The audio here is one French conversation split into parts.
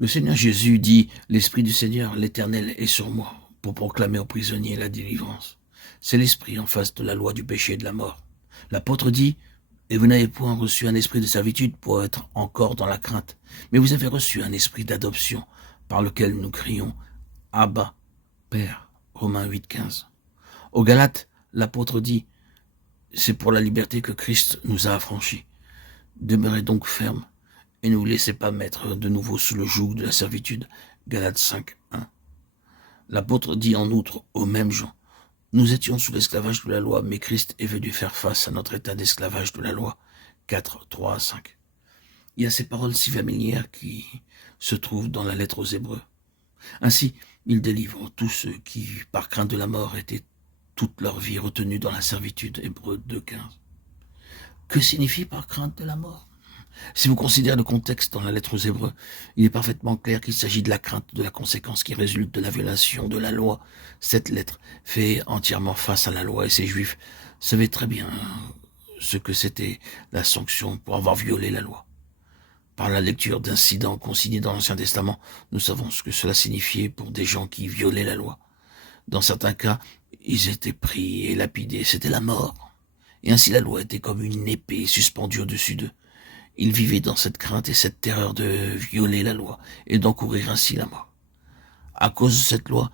Le Seigneur Jésus dit, « L'Esprit du Seigneur, l'Éternel, est sur moi, pour proclamer aux prisonniers la délivrance. » C'est l'Esprit en face de la loi du péché et de la mort. L'apôtre dit, « Et vous n'avez point reçu un esprit de servitude pour être encore dans la crainte, mais vous avez reçu un esprit d'adoption, par lequel nous crions, « Abba, Père » Romains 8, 15. Aux Galates, l'apôtre dit, « C'est pour la liberté que Christ nous a affranchis. Demeurez donc fermes, et ne vous laissez pas mettre de nouveau sous le joug de la servitude. » Galates 5, 1. L'apôtre dit en outre aux mêmes gens, « Nous étions sous l'esclavage de la loi, mais Christ est venu faire face à notre état d'esclavage de la loi. » 4, 3 à 5. Il y a ces paroles si familières qui se trouvent dans la lettre aux Hébreux. Ainsi, il délivre tous ceux qui, par crainte de la mort, étaient toute leur vie retenus dans la servitude. Hébreux 2, 15. Que signifie par crainte de la mort ? Si vous considérez le contexte dans la lettre aux Hébreux, il est parfaitement clair qu'il s'agit de la crainte de la conséquence qui résulte de la violation de la loi. Cette lettre fait entièrement face à la loi et ces Juifs savaient très bien ce que c'était la sanction pour avoir violé la loi. Par la lecture d'incidents consignés dans l'Ancien Testament, nous savons ce que cela signifiait pour des gens qui violaient la loi. Dans certains cas, ils étaient pris et lapidés, c'était la mort. Et ainsi la loi était comme une épée suspendue au-dessus d'eux. Ils vivaient dans cette crainte et cette terreur de violer la loi et d'encourir ainsi la mort. À cause de cette loi,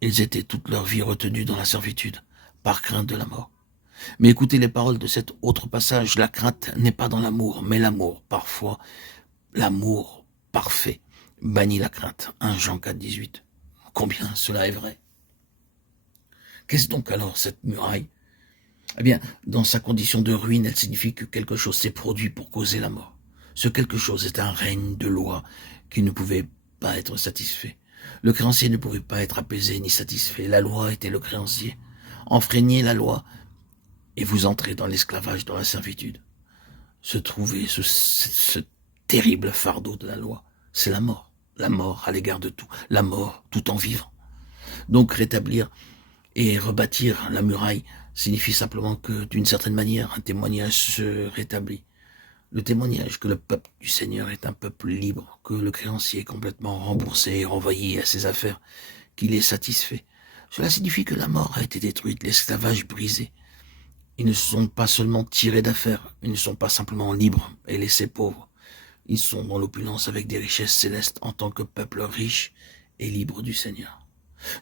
ils étaient toute leur vie retenus dans la servitude, par crainte de la mort. Mais écoutez les paroles de cet autre passage, la crainte n'est pas dans l'amour, mais l'amour, parfois, l'amour parfait, bannit la crainte. 1 Jean 4, 18. Combien cela est vrai ? Qu'est-ce donc alors cette muraille ? Eh bien, dans sa condition de ruine, elle signifie que quelque chose s'est produit pour causer la mort. Ce quelque chose est un règne de loi qui ne pouvait pas être satisfait. Le créancier ne pouvait pas être apaisé ni satisfait. La loi était le créancier. Enfreignez la loi et vous entrez dans l'esclavage, dans la servitude. Se trouver ce terrible fardeau de la loi, c'est la mort à l'égard de tout, la mort tout en vivant. Donc rétablir et rebâtir la muraille signifie simplement que, d'une certaine manière, un témoignage se rétablit. Le témoignage que le peuple du Seigneur est un peuple libre, que le créancier est complètement remboursé et renvoyé à ses affaires, qu'il est satisfait. Cela signifie que la mort a été détruite, l'esclavage brisé. Ils ne sont pas seulement tirés d'affaires, ils ne sont pas simplement libres et laissés pauvres. Ils sont dans l'opulence avec des richesses célestes en tant que peuple riche et libre du Seigneur.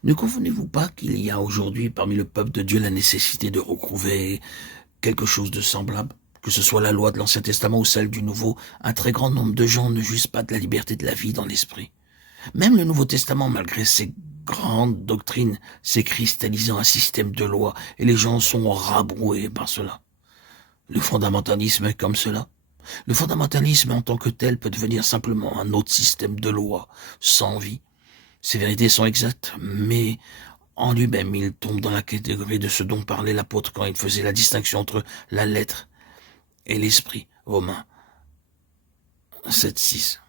Ne convenez-vous pas qu'il y a aujourd'hui parmi le peuple de Dieu la nécessité de retrouver quelque chose de semblable, que ce soit la loi de l'Ancien Testament ou celle du Nouveau? Un très grand nombre de gens ne jouissent pas de la liberté de la vie dans l'esprit. Même le Nouveau Testament, malgré ses grandes doctrines, s'est cristallisant un système de loi et les gens sont rabroués par cela. Le fondamentalisme est comme cela. Le fondamentalisme en tant que tel peut devenir simplement un autre système de loi sans vie. Ces vérités sont exactes, mais en lui-même, il tombe dans la catégorie de ce dont parlait l'apôtre quand il faisait la distinction entre la lettre et l'esprit. Romains 7, 6.